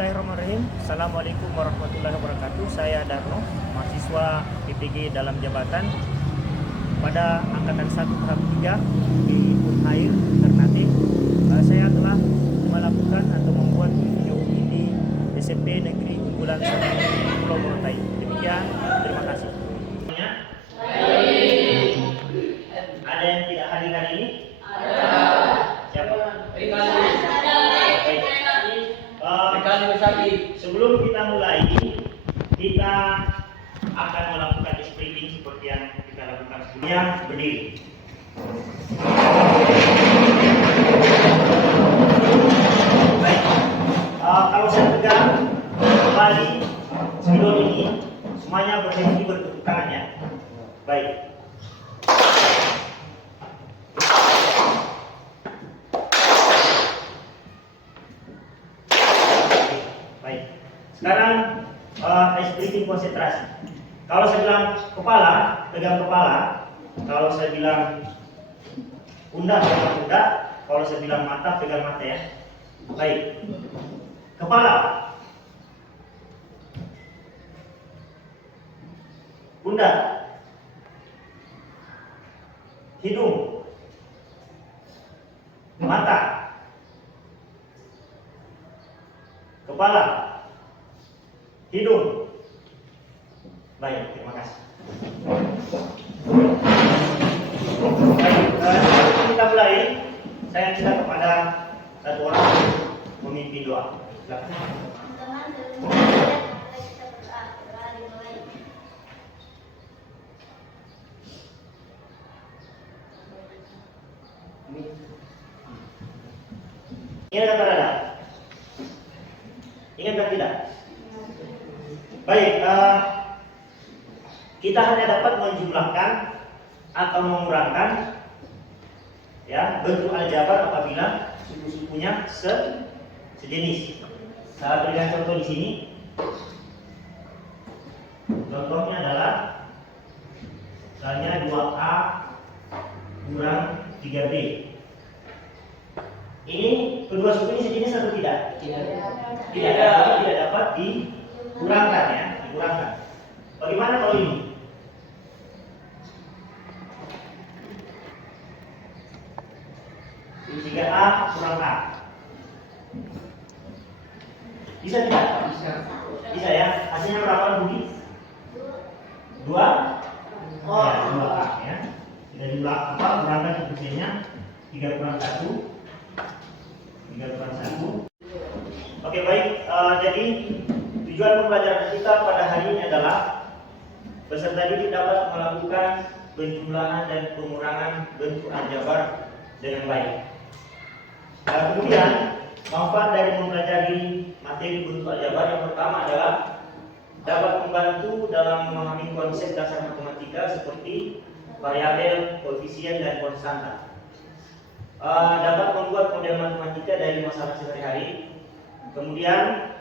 Bismillahirrahmanirrahim. Assalamualaikum warahmatullahi wabarakatuh. Saya Darno, mahasiswa PPG dalam jabatan pada angkatan 1 tahap 3 di Unhair Ternate. Saya telah melakukan atau membuat video ini SMP Negeri Unggulan 1 Pulau Morotai. Demikian, terima kasih. Ada yang tidak hadir hari ini? Siapa? Sebelum kita mulai, kita akan melakukan spreading seperti yang kita lakukan sebelumnya. Berdiri. Baik. Kalau saya pegang kembali sebelum ini, semuanya berhenti bertepuk tangannya. Baik. Sekarang splitting konsentrasi. Kalau saya bilang kepala, pegang kepala. Kalau saya bilang pundak, pegang pundak. Kalau saya bilang mata, pegang mata ya. Baik. Kepala. Pundak. Hidung. Mata. Kepala. Hidung. Baik, terima kasih. Baik, kita mulai. Saya minta kepada satu orang memimpin doa. Ingat kata ada? Ingat kan tidak? Baik, kita hanya dapat menjumlahkan atau mengurangkan ya bentuk aljabar apabila suku-sukunya sejenis. Saya berikan contoh di sini. Contohnya adalah misalnya 2A kurang 3B. Ini kedua suku ini sejenis atau tidak? Tidak dapat dikurangkan ya, dikurangkan. Bagaimana kalau ini? Tiga A kurang A. Bisa tidak? Bisa ya. Hasilnya berapa Budi? 2? Oh, ya, 2A ya. Kita jumlah apa? Kurangkan kebutuhannya 3 kurang 1. 3 kurang 1. Oke baik. Jadi tujuan pembelajaran kita pada hari ini adalah peserta didik dapat melakukan penjumlahan dan pengurangan bentuk aljabar dengan baik. Kemudian manfaat dari mempelajari materi bentuk aljabar yang pertama adalah dapat membantu dalam memahami konsep dasar matematika seperti variabel, koefisien, dan konstanta. Dapat membuat model matematika dari masalah sehari-hari. Kemudian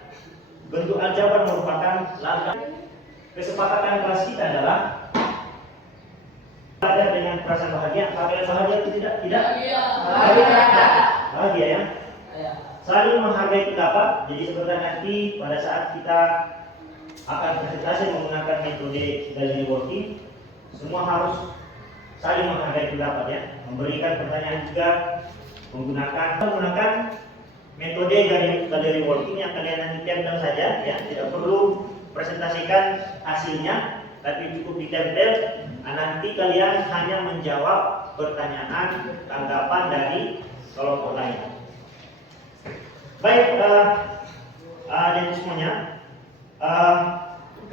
bentuk aljabar merupakan langkah. Kesepakatan kelas kita adalah belajar dengan perasaan bahagia. Kalian bahagia atau tidak? Tidak? Bahagia ya. Saling menghargai pendapat. Jadi sebentar nanti pada saat kita akan presentasi menggunakan metode gallery working, semua harus saling menghargai pendapat ya. Memberikan pertanyaan juga menggunakan metode gallery working yang kalian nanti tempel saja ya. Tidak perlu presentasikan hasilnya, tapi cukup ditempel. Nanti kalian hanya menjawab pertanyaan tanggapan dari kelompok lain. Baik, jadi semuanya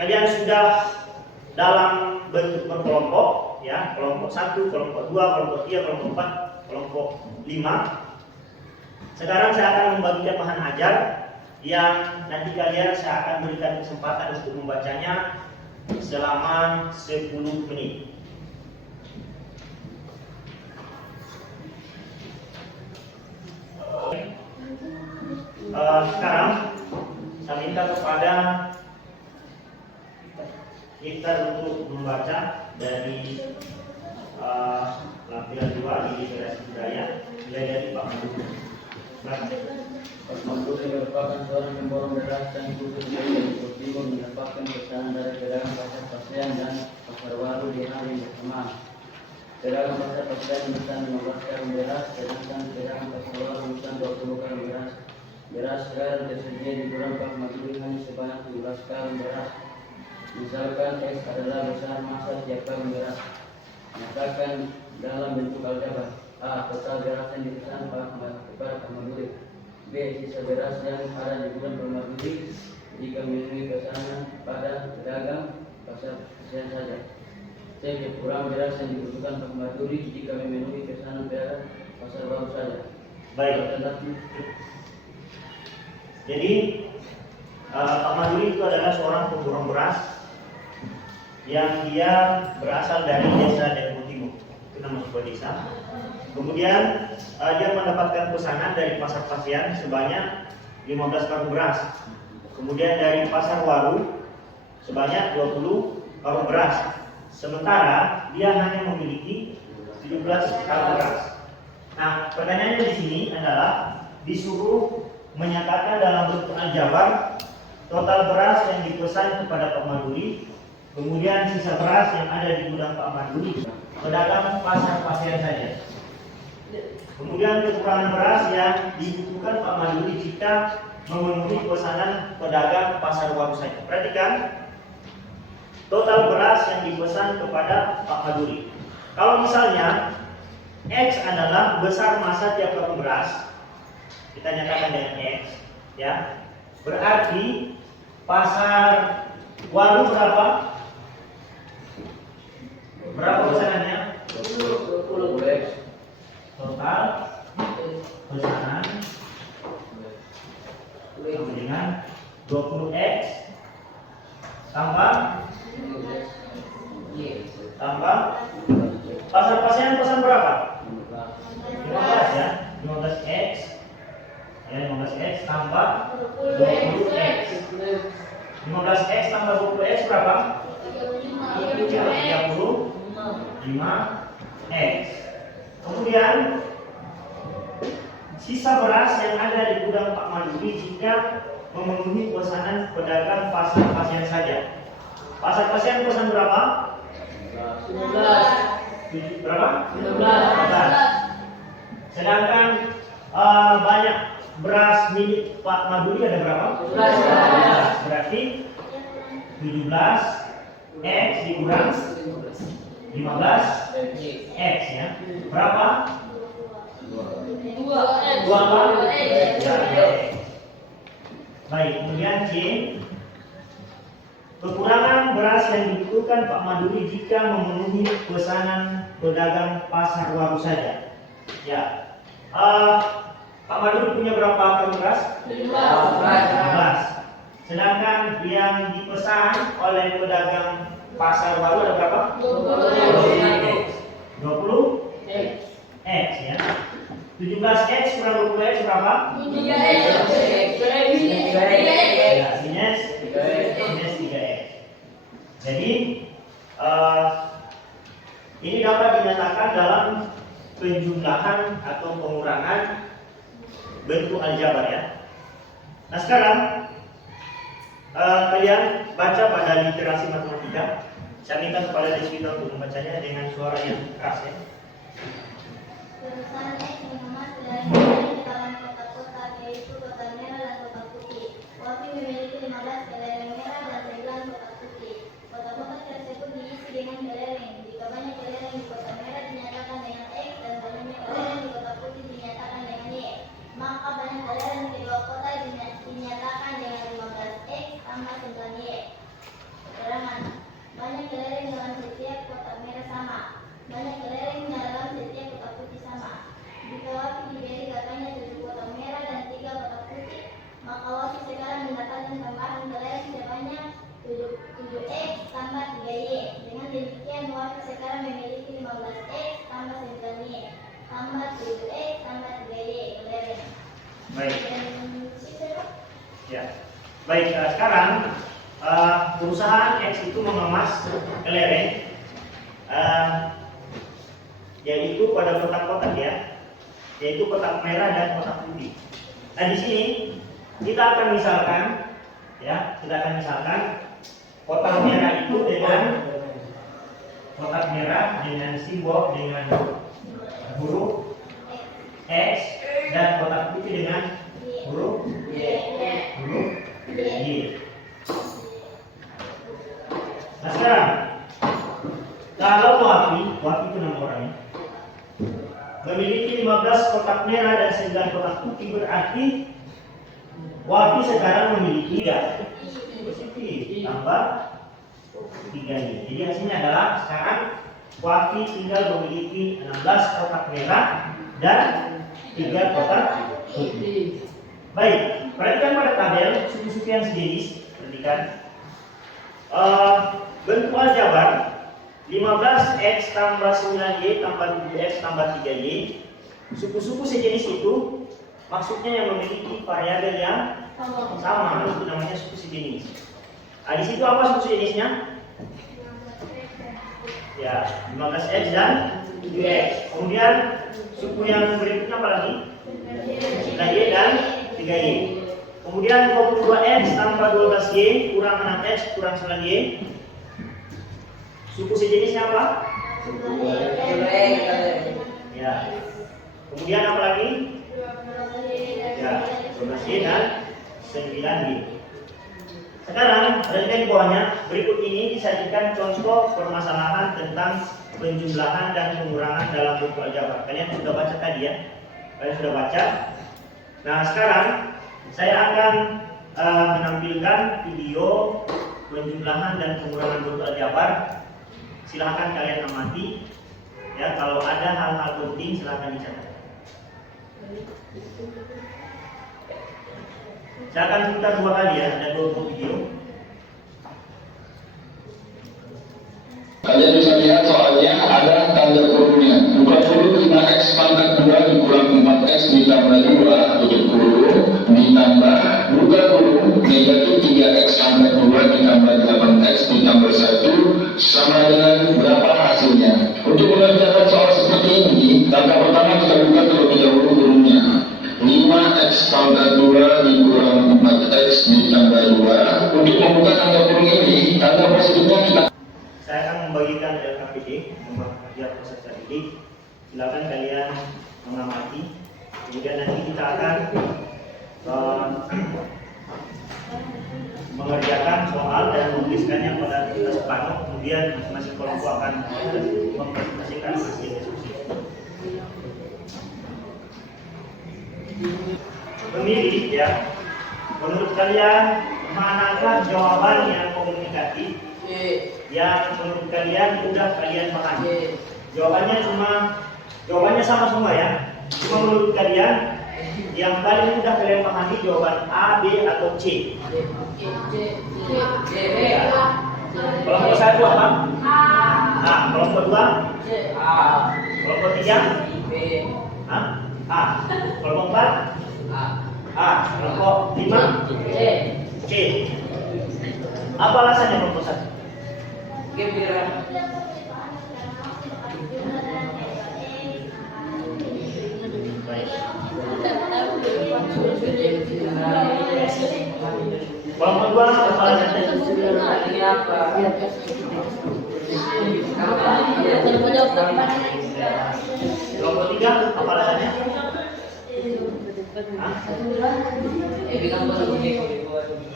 kalian sudah dalam bentuk berkelompok ya, kelompok 1, kelompok 2, kelompok 3, kelompok 4, kelompok 5. Sekarang saya akan membagikan bahan ajar yang nanti kalian saya akan berikan kesempatan untuk membacanya selama 10 menit. Sekarang saya minta kepada kita untuk membaca dari lampiran 2 di literasi budaya, mulai dari Pak Madu. Pak Manduri merupakan seorang pemborong beras dan khusus dari Timur mendapatkan pesanan dari pedagang pasar pasean dan pasar baru di hari yang bersamaan. Pedagang pasar pasean memesan 15 karung beras, sedangkan pedagang pasar baru memesan 20 karung beras. Beras sekarang tersedia di gudang Pak Manduri hanya sebanyak 17 karung beras. Misalkan X adalah besar masa tiap karung beras. Nyatakan dalam bentuk aljabar. A. Total beras yang dipesan kepada Pak Manduri. B. Sisa beras yang ada di gudang Pak Manduri jika memenuhi pesanan pada pedagang pasar pasean saja. C. Kekurangan beras yang dibutuhkan Pak Manduri jika memenuhi pesanan pedagang pasar baru saja. Baik. Jadi Pak Manduri itu adalah seorang pemborong beras yang dia berasal dari desa Depok Timur, itu nama sebuah desa. Kemudian dia mendapatkan pesanan dari pasar pasean sebanyak 15 karung beras. Kemudian dari pasar waru sebanyak 20 karung beras. Sementara dia hanya memiliki 17 karung beras. Nah, pertanyaannya di sini adalah disuruh menyatakan dalam bentuk aljabar total beras yang dipesan kepada Pak Manduri, kemudian sisa beras yang ada di gudang Pak Manduri, pedagang pasar pasean saja. Kemudian kekurangan beras yang dibutuhkan Pak Manduri jika memenuhi pesanan pedagang pasar waru saja. Perhatikan total beras yang dipesan kepada Pak Manduri. Kalau misalnya X adalah besar masa tiap karung beras, kita nyatakan dengan X, ya. Berarti pasar waru berapa? Berapa pesanannya? 20 X. Total pesanan sama dengan 20X tambah pasar pasean pesan berapa? 15 ya, 15X ya, 15X tambah 20X. 15X tambah 20X berapa? 35X. Kemudian sisa beras yang ada di gudang Pak Manduri jika memenuhi pesanan pedagang pasar pasean saja. Pasar pasean pesan berapa? 19. Berapa? 19. Sedangkan banyak beras milik Pak Manduri ada berapa? 17. Berarti 17 X dikurang 15 X ya. Berapa? 2 ya. Baik, kemudian C. Kekurangan beras yang dibutuhkan Pak Manduri jika memenuhi pesanan pedagang pasar waru saja. Ya. Pak Manduri punya berapa karung beras? 15. Sedangkan yang dipesan oleh pedagang pasar waru ada berapa? 20 X ya. 17X kurang 20X berapa? 3X. Ya, minus 3X. Jadi ini dapat dinyatakan dalam penjumlahan atau pengurangan bentuk aljabar ya. Nah sekarang kalian baca pada literasi matematika. Saya minta kepada Deswita untuk membacanya dengan suara yang keras ya. Perusahaan X mengemas kedelai di kalangan kotak-kotak, yaitu kotak merah dan kotak putih. Wafi memiliki 15 kelereng merah dan 9 kotak putih. Kotak-kotak tersebut diisi dengan kelereng. Jika banyak kelereng di kotak merah dinyatakan dengan X dan banyaknya kelereng di kotak putih dinyatakan dengan Y, maka banyak kelereng di kedua kotak dinyatakan dengan 15X tambah 9Y. Keterangan: banyak kelereng dalam setiap kotak merah sama. Banyak kelereng dalam setiap kotak putih sama. Jika Wafi diberi katanya 7 kotak merah dan 3 kotak putih, maka Wafi sekarang mendapatkan tambahan kelereng sebanyak 7X tambah 3Y. Dengan demikian Wafi sekarang memiliki 15X tambah 9Y tambah 7X tambah 3Y kelereng. Baik. Dan sisa Ya. Baik, sekarang perusahaan X itu mengemas kelereng yaitu pada kotak-kotak ya. yaitu kotak merah dan kotak putih. Nah di sini kita akan misalkan, ya, kita akan misalkan kotak merah itu dengan kotak merah dengan simbol dengan huruf X dan kotak putih dengan huruf Y. Nah sekarang kalau Wafi itu 6 orang ya, memiliki 15 kotak merah dan 9 kotak putih, berarti Wafi sekarang memiliki 3 positif tambah 3 ini. Jadi hasilnya adalah sekarang Wafi tinggal memiliki 16 kotak merah dan 3 kotak putih. Baik, perhatikan pada tabel suku-suku yang sejenis. Perhatikan bentuk aljabar 15x tambah 9y tambah 7x tambah 3y. Suku-suku sejenis itu maksudnya yang memiliki variabel yang sama, itu namanya suku sejenis. Nah, di situ apa suku sejenisnya? Ya, 15x dan 7x. Kemudian suku yang berikutnya apa lagi? 9y dan 3y. Kemudian 22x tambah 12y kurang 6x kurang 9y. Suku sejenisnya apa? Ya. Kemudian apa lagi? Ya, 12y dan 9y. Sekarang perhatikan di bawahnya. Berikut ini disajikan contoh permasalahan tentang penjumlahan dan pengurangan dalam bentuk aljabar. Kalian sudah baca tadi ya? Kalian sudah baca? Nah sekarang saya akan menampilkan video penjumlahan dan pengurangan bentuk aljabar. Silahkan kalian amati. Ya, kalau ada hal-hal penting silahkan dicatat. Saya akan putar 2 kali ya, ada 20 video. Kalian bisa lihat soalnya ada tanda kurungnya. Bukan huruf 5x pangkat 2 dikurang 4x ditambah 2 tutup kurung ditambah buka kurung negatif 3x pangkat 2 ditambah 8x ditambah 1 sama dengan berapa hasilnya. Untuk mengerjakan soal seperti ini, langkah pertama kita buka terlebih dahulu kurungnya. 5x pangkat 2 dikurang 4x ditambah 2. Untuk membuka tanda kurung ini, tanda positifnya kita Saya akan membagikan LKPD, membagikan proses tadi. Silakan kalian mengamati. Kemudian nanti kita akan mengerjakan soal dan menuliskannya pada kertas separuh. Kemudian masing-masing kelompok akan mempresentasikan hasil diskusi. Pemilih ya, menurut kalian manakah jawaban yang komunikatif? Yang menurut kalian mudah kalian pahami? Jawabannya sama semua ya. Cuma menurut kalian yang paling mudah kalian pahami jawaban A, B atau C? Ya. Kelompok 1 apa? A. Kelompok 2? A. Kelompok 3? B. A. Kelompok 4? A. Kelompok 5? C. Apa alasannya kelompok 1? Gembira. Kelompok 2 apa alasannya? Kelompok 3 apa alasannya?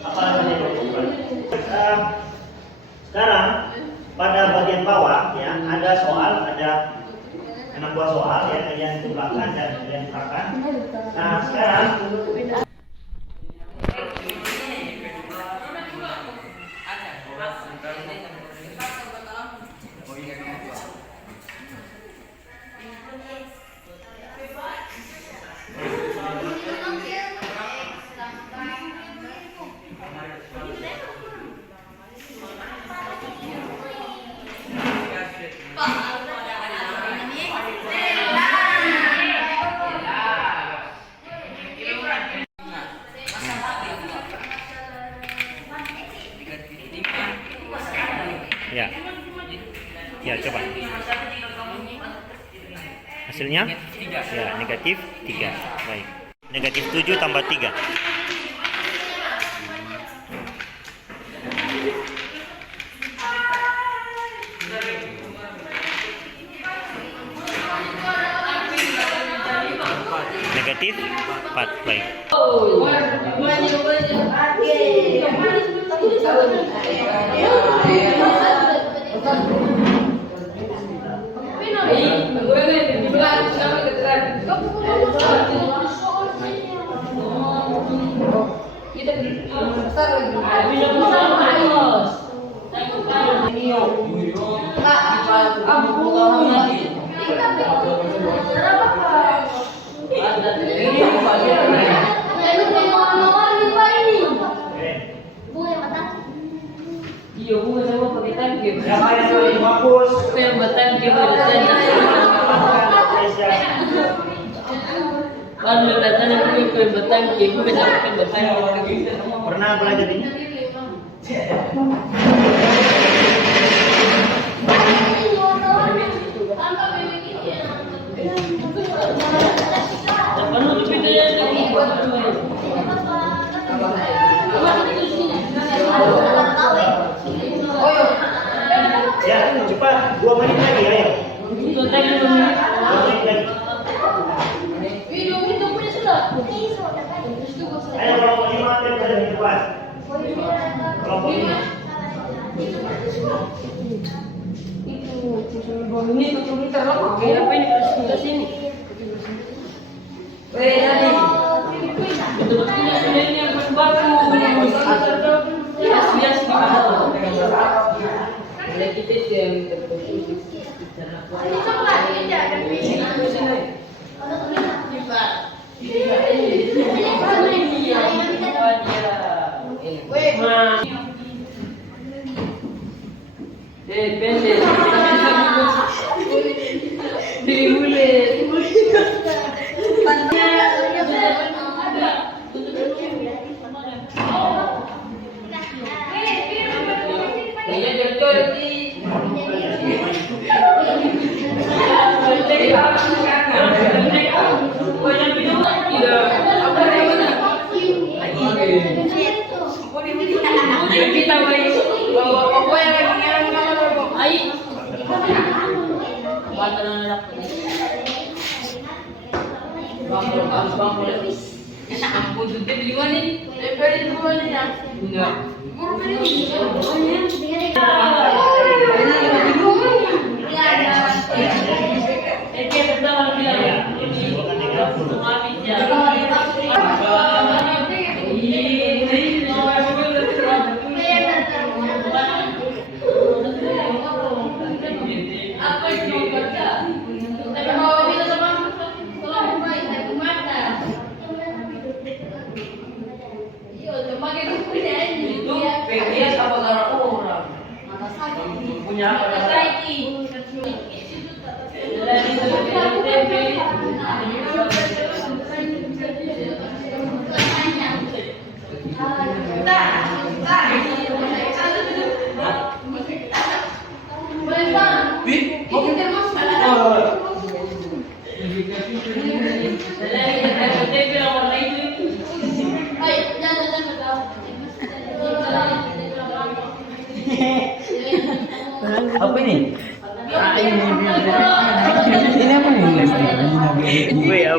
Apa alasannya kelompok 4? Sekarang pada bagian bawah ya ada soal, ada 6 buah soal ya, kalian jumlahkan dan kalian terapkan. Nah sekarang ya coba hasilnya Ya, negatif 3. Baik. Negatif 7 tambah 3. Negatif 4. Baik. Iya, bunga sama pakai tangkip. Yang lain lebih bagus. Saya bertangkip ada sana. Kalau datang aku ikut bertangkip, aku bisa pakai bertangkip. Pernah belajar ini? Kalau lebih dari Ya, cepat. 2 menit lagi, ayo. itu tadi 2 menit lagi. Ayo, kelompok 5 ada di depan. Kelompok 5. itu 2 menit untuk kita loh. Oke, apa ini presentasi ini? Tadi. Betul-betul sudah ini yang berbahasa mau bias di mana? Kalau kita yang terfokus bicara pendek. Kita baik. Bawa yang lagi ngarang. Ayo. Buat anak. Bang. Ampun tuh dia di mana nih? Beli dulu aja. Enggak. Guru beli. Punya apa ini? Ini apa nih? Gue ya.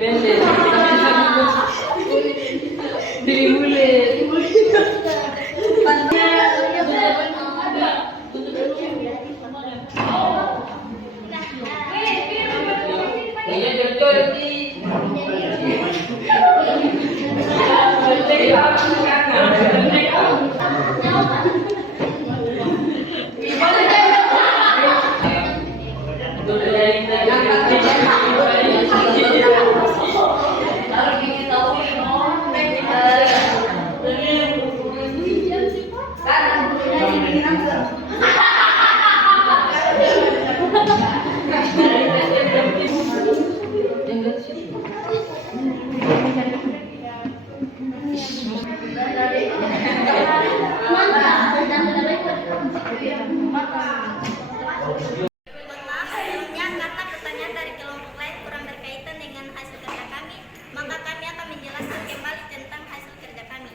Pendek. Selanjutnya, karena pertanyaan dari kelompok lain kurang berkaitan dengan hasil kerja kami, maka kami akan menjelaskan kembali tentang hasil kerja kami.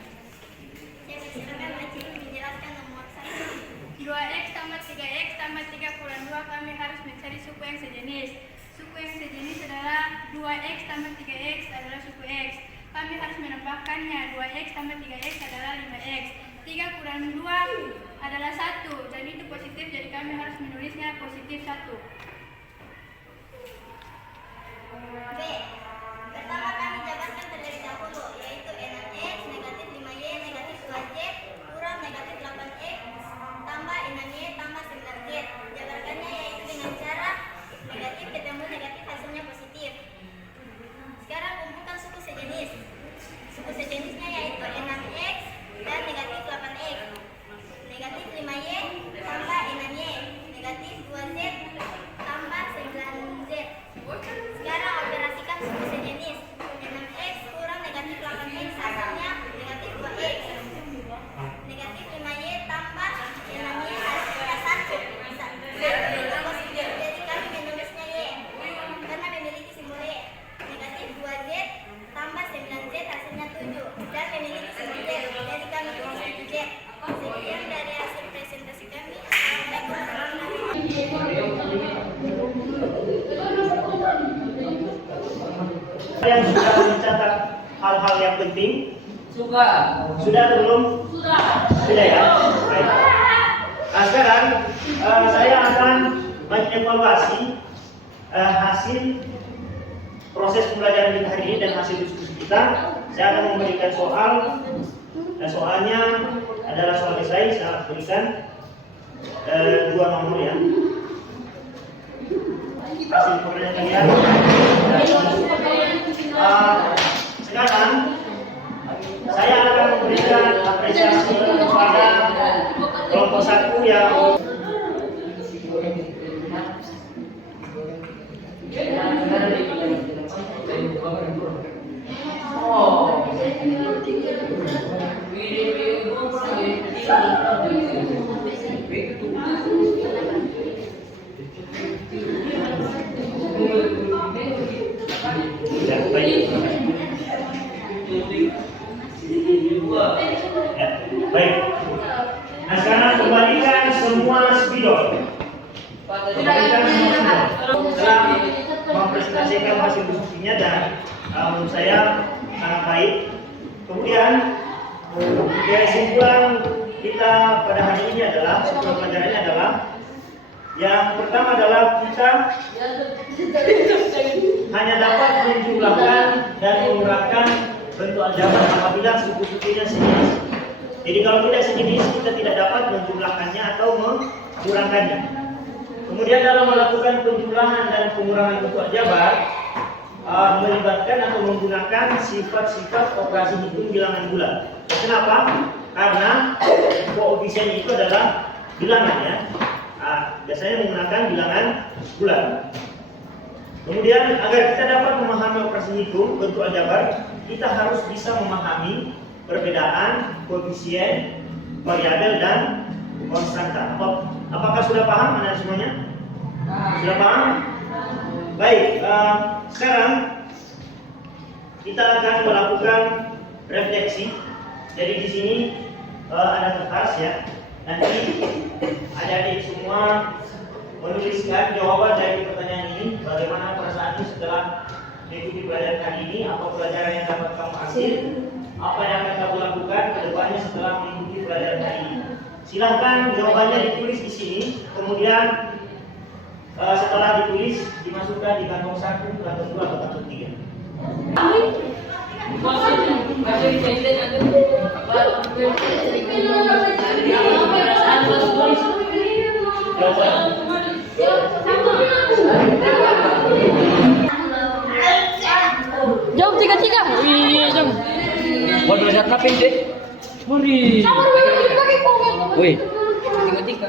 Saya silakan Acil menjelaskan nomor 1. 2x tambah 3x tambah 3 kurang 2 kami harus mencari suku yang sejenis. Suku yang sejenis adalah 2x tambah 3x adalah suku x. Kami harus menambahkannya. 2x tambah 3x adalah 5x. 3 kurang 2 adalah 1 dan itu positif, jadi kami harus menulisnya positif 1. B. Pertama kami jabarkan terlebih dahulu, yaitu 6x negatif 5y negatif 2z kurang negatif 8x tambah 6y tambah 9z. Jabarkannya yaitu dengan cara negatif ketemu negatif hasilnya positif. Sekarang kumpulkan suku sejenis. Suku sejenisnya yaitu 6x dan negatif 8x. Negatif 5y tambah 6y negatif 2z tambah 9z. Sekarang operasikan suku sejenis. 6x kurang negatif 8x hasilnya negatif 2x. Negatif 5y tambah 6y hasilnya 1. Itu positif, jadi kami menulisnya y karena memiliki simbol y. Negatif 2z tambah 9z hasilnya 7 dan memiliki simbol z, jadi kami tulis 7z. Sekian dari hasil presentasi kami. Assalamualaikum warahmatullahi wabarakatuh. Kalian sudah mencatat hal-hal yang penting? Sudah. Sudah atau belum? Sudah. Sudah ya? Baik. Nah sekarang saya akan mengevaluasi hasil proses pembelajaran kita hari ini dan hasil diskusi kita. Saya akan memberikan soal dan soalnya adalah soal esai. Saya berikan 2 nomor ya. Hasil pembelajaran kalian. Sekarang saya akan memberikan apresiasi kepada kelompok 1 yang ya, baik. Ya, baik. Nah sekarang kembalikan semua spidol. Kembalikan semua spidol. Setelah mempresentasikan hasil diskusinya dan menurut saya sangat baik. Kemudian kesimpulan kita pada hari ini adalah, kesimpulan pelajarannya adalah yang pertama adalah kita hanya dapat menjumlahkan dan mengurangkan bentuk aljabar apabila suku-sukunya sejenis. Jadi kalau tidak sejenis, kita tidak dapat menjumlahkannya atau mengurangkannya. Kemudian dalam melakukan penjumlahan dan pengurangan bentuk aljabar, melibatkan atau menggunakan sifat-sifat operasi hitung bilangan bulat. Kenapa? Karena koefisiennya itu adalah bilangan ya. Biasanya menggunakan bilangan bulat. Kemudian agar kita dapat memahami operasi hitung bentuk aljabar, kita harus bisa memahami perbedaan koefisien, variabel dan konstanta. Apakah sudah paham Anda semuanya? Sudah paham? Baik, sekarang kita akan melakukan refleksi. Jadi di sini ada kertas ya. Nanti adik-adik semua menuliskan jawaban dari pertanyaan ini. Bagaimana perasaanmu setelah mengikuti pelajaran kali ini? Apa pelajaran yang dapat kamu hasil? Apa yang akan kamu lakukan ke depannya setelah mengikuti pelajaran kali ini? Silahkan jawabannya ditulis di sini. Kemudian setelah ditulis dimasukkan di kantong 1, kantong 2, atau kantong 3. Jom tiga-tiga. Iya, jom. Buat belajar kapin deh. Mari. Wih, tiga-tiga.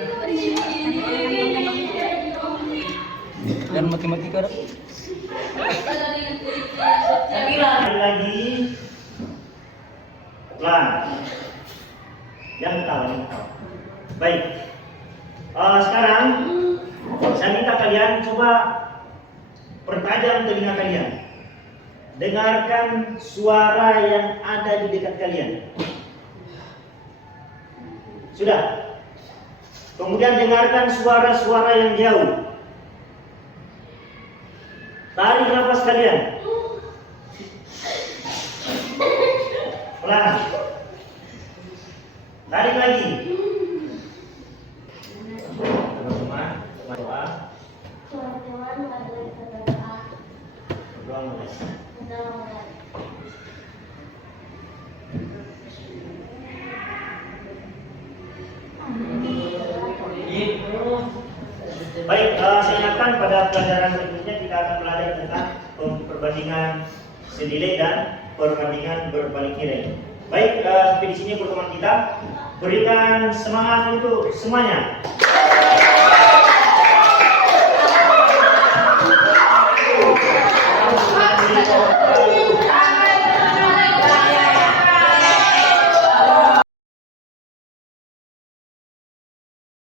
Dan matematika dah. Lagi. Pelan. Yang tahu. Baik. Sekarang saya minta kalian coba pertajam telinga kalian. Dengarkan suara yang ada di dekat kalian. Sudah. Kemudian dengarkan suara-suara yang jauh. Tarik nafas kalian. Pelan. Tarik lagi. Teman-teman, berdoa. Berdoa mulai. Baik, saya ingatkan pada pelajaran berikutnya kita akan belajar tentang perbandingan senilai dan perbandingan berbalik nilai. Baik, sampai di sini pertemuan kita. Berikan semangat untuk semuanya.